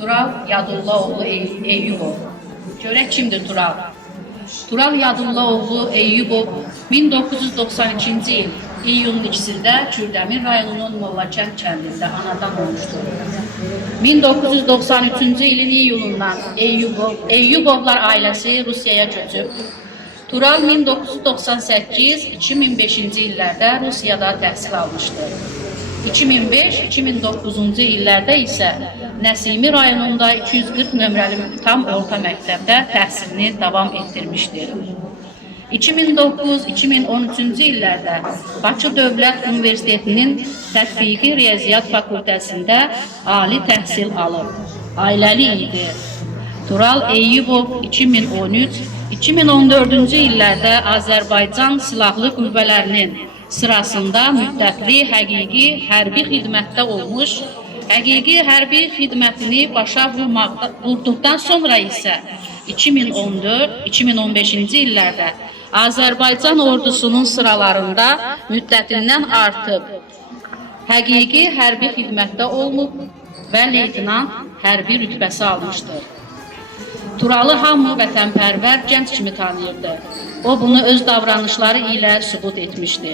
Tural Yadullaoğlu Eyyubov. Görək kimdir Tural? Tural Yadullaoğlu Eyyubov 1992-ci il iyunun 2-də Kürdəmir rayonunun Mollakənd kəndində anadan olmuşdur. 1993-cü ilin iyunundan Eyyubovlar ailəsi Rusiyaya köçüb. Tural 1998-2005-ci illərdə Rusiyada təhsil almışdır. 2005-2009-cu illərdə isə Nəsimi rayonunda 240 nömrəli tam orta məktəbdə təhsilini davam etdirmişdir. 2009-2013-cü illərdə Bakı Dövlət Universitetinin Tətbiqi Riyaziyyat Fakültəsində ali təhsil alıb. Ailəli idi. Tural Eyyubov 2013-2014-cü illərdə Azərbaycan Silahlı Qüvvələrinin sırasında müddətli həqiqi hərbi xidmətdə olmuş, həqiqi hərbi xidmətini başa vurduqdan sonra isə 2014-2015-ci illərdə Azərbaycan ordusunun sıralarında müddətindən artıb, həqiqi hərbi xidmətdə olub və leytenant hərbi rütbəsi almışdır. Turalı hamı vətənpərvər gənc kimi tanıyırdı. O bunu öz davranışları ilə sübut etmişdi.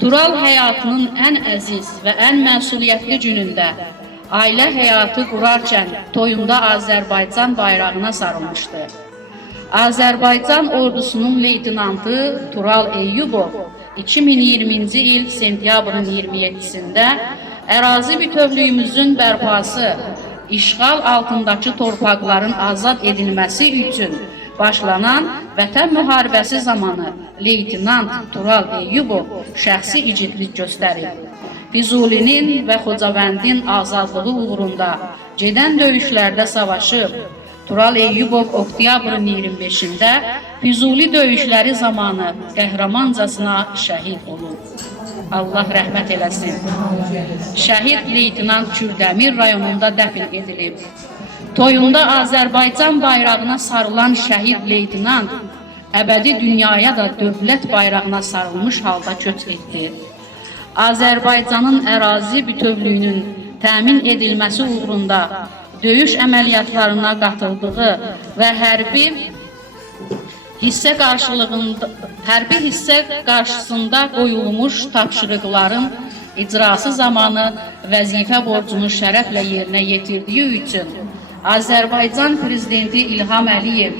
Tural həyatının ən əziz və ən məsuliyyətli günündə ailə həyatı qurarkən toyunda Azərbaycan bayrağına sarılmışdı. Azərbaycan ordusunun leytenantı Tural Eyyubov 2020-ci il sentyabrın 27-sində ərazi bütövlüyümüzün bərpası, işğal altındakı torpaqların azad edilməsi üçün başlanan Vətən müharibəsi zamanı leytenant Tural Eyyubov şəxsi igidlik göstərib. Füzulinin və Xocavəndin azadlığı uğrunda gedən döyüşlərdə savaşıb. Tural Eyyubov oktyabrın 25-də Füzuli döyüşləri zamanı qəhrəmancasına şəhid olub. Allah rəhmət eləsin. Şəhid leytenant Kürdəmir rayonunda dəfn edilib. Toyunda Azərbaycan bayrağına sarılan şəhid leytenant əbədi dünyaya da dövlət bayrağına sarılmış halda köç etdi. Azərbaycanın ərazi bütövlüyünün təmin edilməsi uğrunda döyüş əməliyyatlarına qatıldığı və hərbi hissə qarşısında qoyulmuş tapşırıqların icrası zamanı vəzifə borcunu şərəflə yerinə yetirdiyi üçün Azərbaycan Prezidenti İlham Əliyev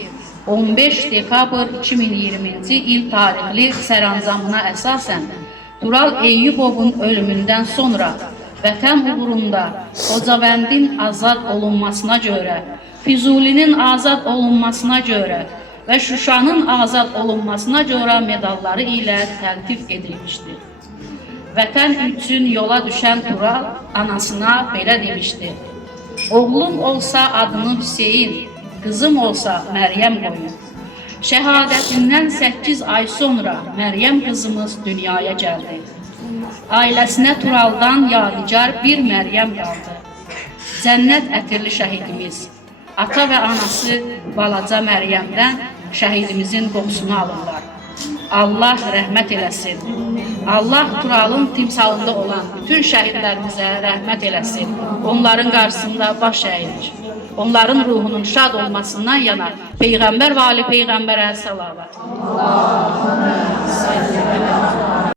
15 dekabr 2020-ci il tarixli sərəncamına əsasən Tural Eyyubovun ölümündən sonra vətən uğrunda Xocavəndin azad olunmasına görə, Füzulinin azad olunmasına görə və Şuşanın azad olunmasına görə medalları ilə təltif edilmişdir. Vətən üçün yola düşən Tural anasına belə demişdi: "Oğlum olsa adını Hüseyin, qızım olsa Məryəm qoyun." Şəhadətindən 8 ay sonra Məryəm qızımız dünyaya gəldi. Ailəsinə Turaldan yadigar bir Məryəm qaldı. Cənnət ətirli şəhidimiz, ata və anası balaca Məryəmdən şəhidimizin qoxusunu alırlar. Allah rəhmət eləsin. Allah Turalın timsalında olan bütün şəhidlərimizə rəhmət eləsin. Onların qarşısında baş əyilir. Onların ruhunun şad olmasından yana Peyğəmbər və Ali Peyğəmbərə səlavat.